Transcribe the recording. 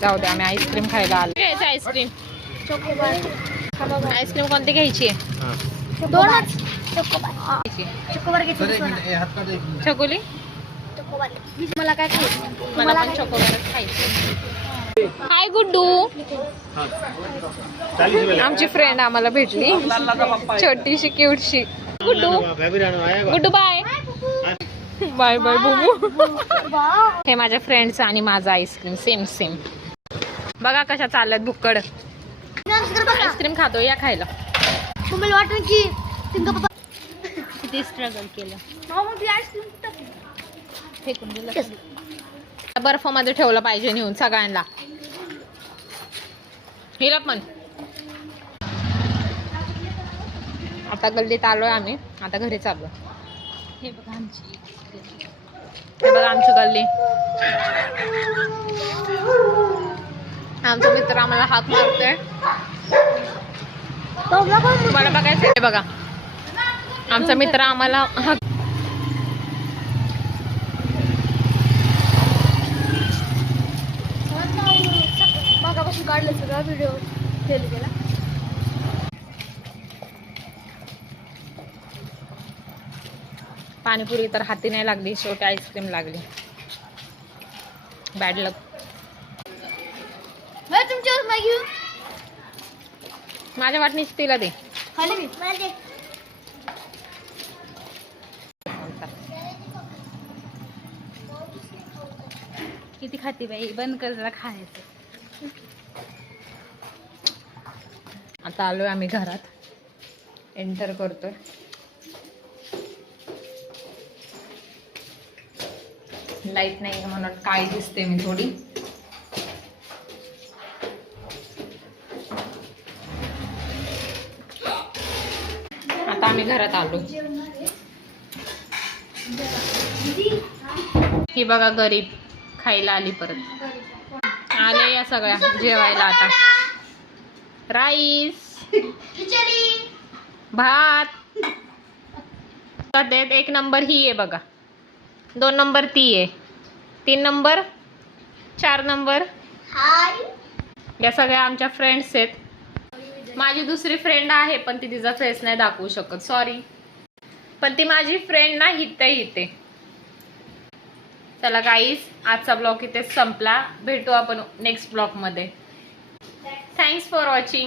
जाऊ दे, आम्ही आईस्क्रीम खायला आलो. घ्यायचं आईस्क्रीम. आईस्क्रीम कोणती घ्यायची आहे? चकोली. मला काय खायचं? मला पण चॉकोबारच खायची. हाय गुड्डू. आमची फ्रेंड आम्हाला भेटली, छोटीशी क्यूटशी. Guddu Guddu bye bye bye Bubu. हे माझ्या फ्रेंडचं आणि माझा आईस्क्रीम सेम सेम. बघा कशा चालल्यात भुक्कड. आईस्क्रीम खातो, या खायला. तुम्हाला वाटतं की किती स्ट्रगल केलं. फेकून दिलं. बर्फ मध्ये ठेवलं पाहिजे नेऊन सगळ्यांना. हिला पण. आता गल्लीत आलोय आम्ही, आता घरी चाललो. हे बघा आमची गल्ली. आमचा मित्र आम्हाला हाक मारतोय. मला बघायचं आहे. बघा आमचा मित्र आम्हाला हाक. मागापासून काढलं सगळा व्हिडिओ फेल केला. पाणीपुरी तर हाती नाही लागली, शेवटी आईस्क्रीम लागली. बॅड लक. तुमच्यावर मॅगी माझ्या वाटणीच तिला दे. किती खाती बाई, बंद कर जरा खायचं. आता आलोय आम्ही घरात, एंटर करतोय. लाईट नाही म्हणून काळी दिसते मी थोडी. आता आम्ही घरात आलो. ही बघा गरीब खायला आली परत. आले या सगळ्या जेवायला. आता राईस, भात. 1 नंबर ही आहे बघा, 2 नंबर ती आहे, 3 नंबर, 4 नंबर. या सगळ्या आमच्या फ्रेंड्स आहेत. माझी दुसरी फ्रेंड आहे पण ती तिचा फेस नाही दाखवू शकत, सॉरी. पण ती माझी फ्रेंड ना इथे. चला गाईज, आजचा ब्लॉग इथेच संपला. भेटू आपण नेक्स्ट ब्लॉग मध्ये. Thanks for watching.